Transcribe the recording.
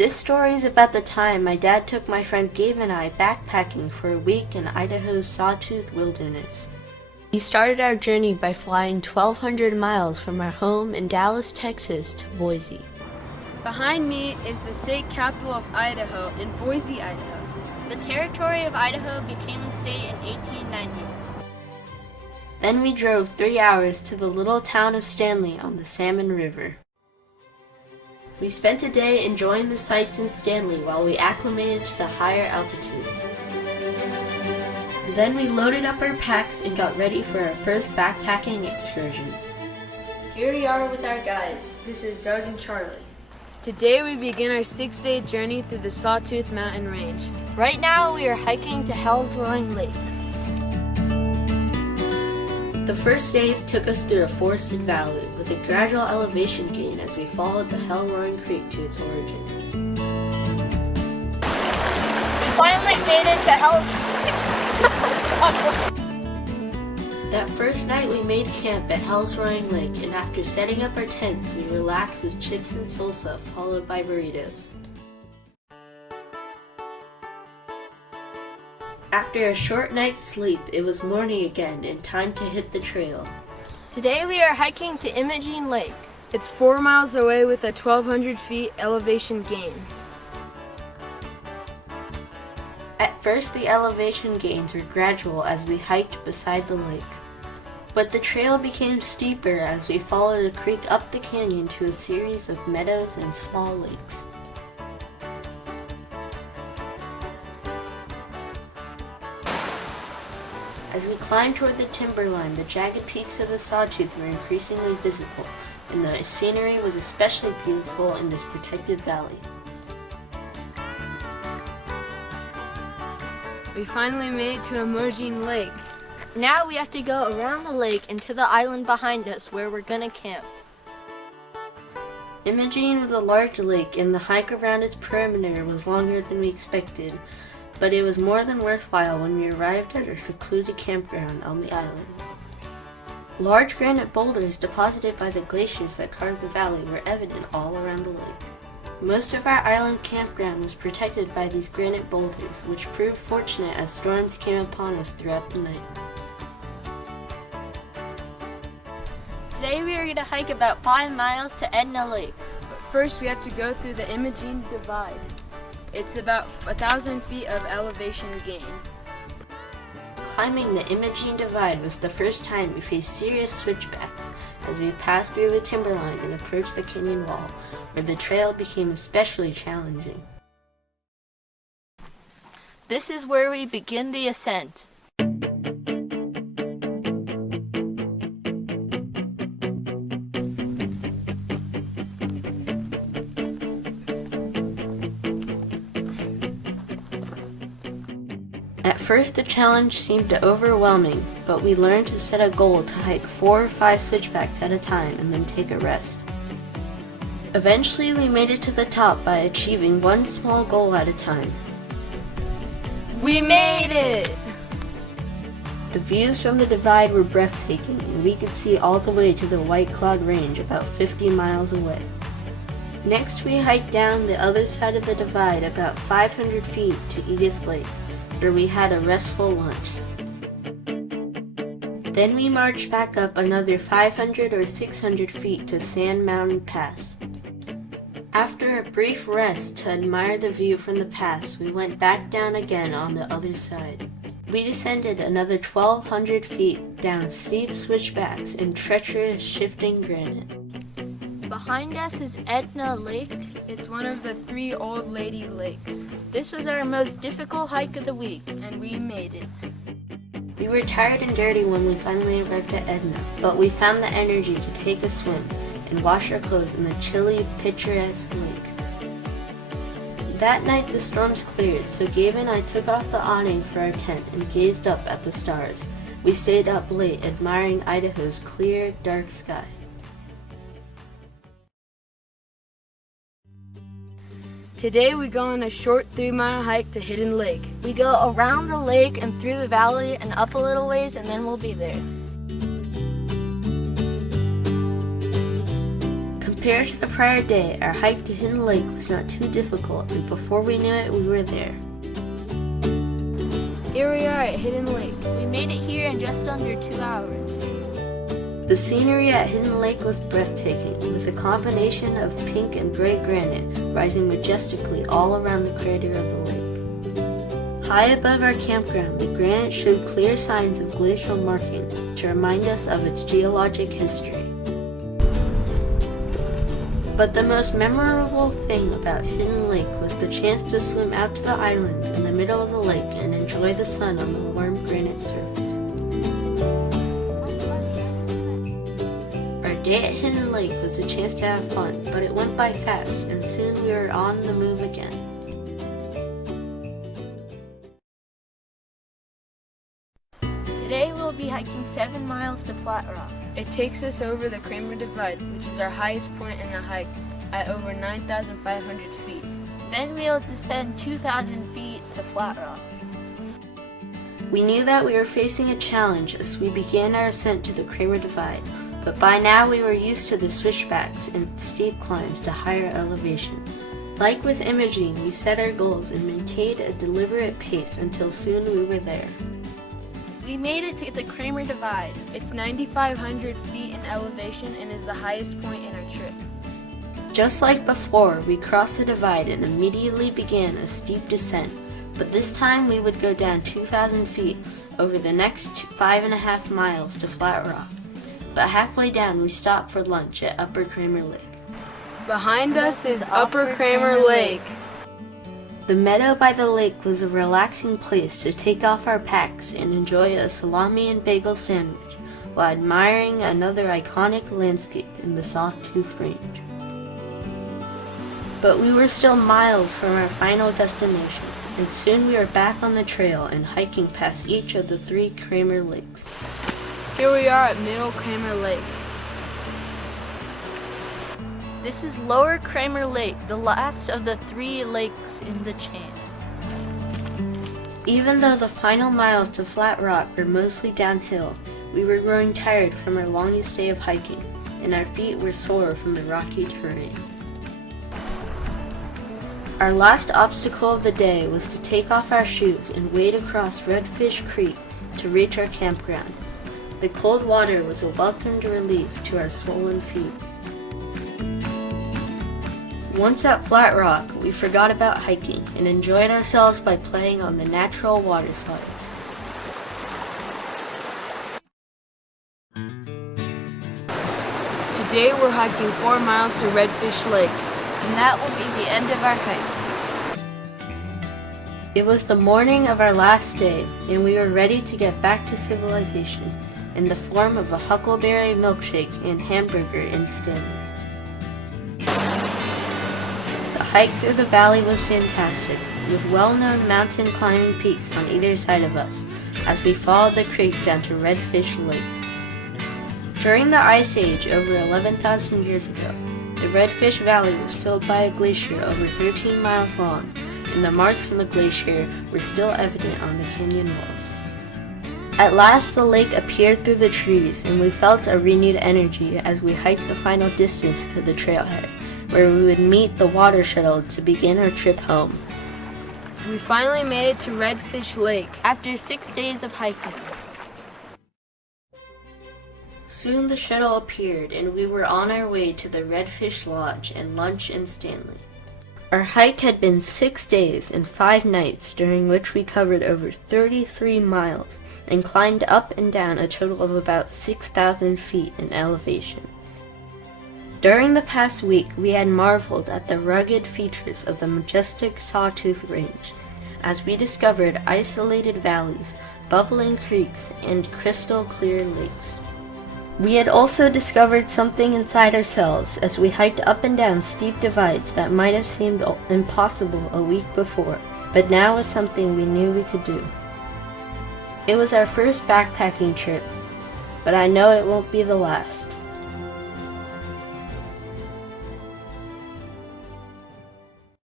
This story is about the time my dad took my friend Gabe and I backpacking for a week in Idaho's Sawtooth Wilderness. We started our journey by flying 1,200 miles from our home in Dallas, Texas to Boise. Behind me is the state capital of Idaho in Boise, Idaho. The territory of Idaho became a state in 1890. Then we drove 3 hours to the little town of Stanley on the Salmon River. We spent a day enjoying the sights in Stanley while we acclimated to the higher altitudes. Then we loaded up our packs and got ready for our first backpacking excursion. Here we are with our guides. This is Doug and Charlie. Today we begin our 6-day journey through the Sawtooth Mountain Range. Right now we are hiking to Hell's Roaring Lake. The first day took us through a forested valley with a gradual elevation gain as we followed the Hell Roaring Creek to its origin. We finally made it to Hell's That first night we made camp at Hell's Roaring Lake, and after setting up our tents, we relaxed with chips and salsa, followed by burritos. After a short night's sleep, it was morning again and time to hit the trail. Today we are hiking to Imogene Lake. It's 4 miles away with a 1,200 feet elevation gain. At first, the elevation gains were gradual as we hiked beside the lake. But the trail became steeper as we followed a creek up the canyon to a series of meadows and small lakes. As we climbed toward the timberline, the jagged peaks of the Sawtooth were increasingly visible, and the scenery was especially beautiful in this protected valley. We finally made it to Imogene Lake. Now we have to go around the lake and to the island behind us where we're gonna camp. Imogene was a large lake, and the hike around its perimeter was longer than we expected, but it was more than worthwhile when we arrived at our secluded campground on the island. Large granite boulders deposited by the glaciers that carved the valley were evident all around the lake. Most of our island campground was protected by these granite boulders, which proved fortunate as storms came upon us throughout the night. Today we are going to hike about 5 miles to Edna Lake. But first we have to go through the Imogene Divide. It's about 1,000 feet of elevation gain. Climbing the Imogene Divide was the first time we faced serious switchbacks as we passed through the timberline and approached the canyon wall, where the trail became especially challenging. This is where we begin the ascent. At first, the challenge seemed overwhelming, but we learned to set a goal to hike 4 or 5 switchbacks at a time and then take a rest. Eventually, we made it to the top by achieving one small goal at a time. We made it! The views from the divide were breathtaking, and we could see all the way to the White Cloud Range about 50 miles away. Next, we hiked down the other side of the divide about 500 feet to Edith Lake, where we had a restful lunch. Then we marched back up another 500 or 600 feet to Sand Mountain Pass. After a brief rest to admire the view from the pass, we went back down again on the other side. We descended another 1,200 feet down steep switchbacks in treacherous, shifting granite. Behind us is Edna Lake. It's one of the 3 Old Lady Lakes. This was our most difficult hike of the week, And we made it. We were tired and dirty when we finally arrived at Edna, but we found the energy to take a swim and wash our clothes in the chilly, picturesque lake. That night the storms cleared, so Gabe and I took off the awning for our tent and gazed up at the stars. We stayed up late admiring Idaho's clear, dark sky. Today we go on a short 3-mile hike to Hidden Lake. We go around the lake and through the valley and up a little ways, and then we'll be there. Compared to the prior day, our hike to Hidden Lake was not too difficult, and before we knew it, we were there. Here we are at Hidden Lake. We made it here in just under 2 hours. The scenery at Hidden Lake was breathtaking, with a combination of pink and gray granite rising majestically all around the crater of the lake. High above our campground, the granite showed clear signs of glacial marking to remind us of its geologic history. But the most memorable thing about Hidden Lake was the chance to swim out to the islands in the middle of the lake and enjoy the sun on the warm granite surface. Our day at Hidden Lake was a chance to have fun, but it went by fast, and soon we were on the move again. Today we'll be hiking 7 miles to Flat Rock. It takes us over the Kramer Divide, which is our highest point in the hike, at over 9,500 feet. Then we'll descend 2,000 feet to Flat Rock. We knew that we were facing a challenge as we began our ascent to the Kramer Divide, but by now we were used to the switchbacks and steep climbs to higher elevations. Like with imaging, we set our goals and maintained a deliberate pace until soon we were there. We made it to the Kramer Divide. It's 9,500 feet in elevation and is the highest point in our trip. Just like before, we crossed the divide and immediately began a steep descent, but this time we would go down 2,000 feet over the next 5.5 miles to Flat Rock. But halfway down, we stopped for lunch at Upper Kramer Lake. Behind us is Upper Kramer Lake. The meadow by the lake was a relaxing place to take off our packs and enjoy a salami and bagel sandwich while admiring another iconic landscape in the Sawtooth Range. But we were still miles from our final destination, and soon we were back on the trail and hiking past each of the 3 Kramer Lakes. Here we are at Middle Kramer Lake. This is Lower Kramer Lake, the last of the 3 lakes in the chain. Even though the final miles to Flat Rock were mostly downhill, we were growing tired from our longest day of hiking, and our feet were sore from the rocky terrain. Our last obstacle of the day was to take off our shoes and wade across Redfish Creek to reach our campground. The cold water was a welcomed relief to our swollen feet. Once at Flat Rock, we forgot about hiking and enjoyed ourselves by playing on the natural water slides. Today we're hiking 4 miles to Redfish Lake. And that will be the end of our hike. It was the morning of our last day, and we were ready to get back to civilization in the form of a huckleberry milkshake and hamburger instantly. The hike through the valley was fantastic, with well-known mountain climbing peaks on either side of us, as we followed the creek down to Redfish Lake. During the Ice Age over 11,000 years ago, the Redfish Valley was filled by a glacier over 13 miles long, and the marks from the glacier were still evident on the canyon walls. At last the lake appeared through the trees, and we felt a renewed energy as we hiked the final distance to the trailhead, where we would meet the water shuttle to begin our trip home. We finally made it to Redfish Lake. After 6 days of hiking. Soon the shuttle appeared, and we were on our way to the Redfish Lodge and lunch in Stanley. Our hike had been 6 days and 5 nights, during which we covered over 33 miles and climbed up and down a total of about 6,000 feet in elevation. During the past week, we had marveled at the rugged features of the majestic Sawtooth Range, as we discovered isolated valleys, bubbling creeks, and crystal clear lakes. We had also discovered something inside ourselves as we hiked up and down steep divides that might have seemed impossible a week before, but now was something we knew we could do. It was our first backpacking trip, but I know it won't be the last.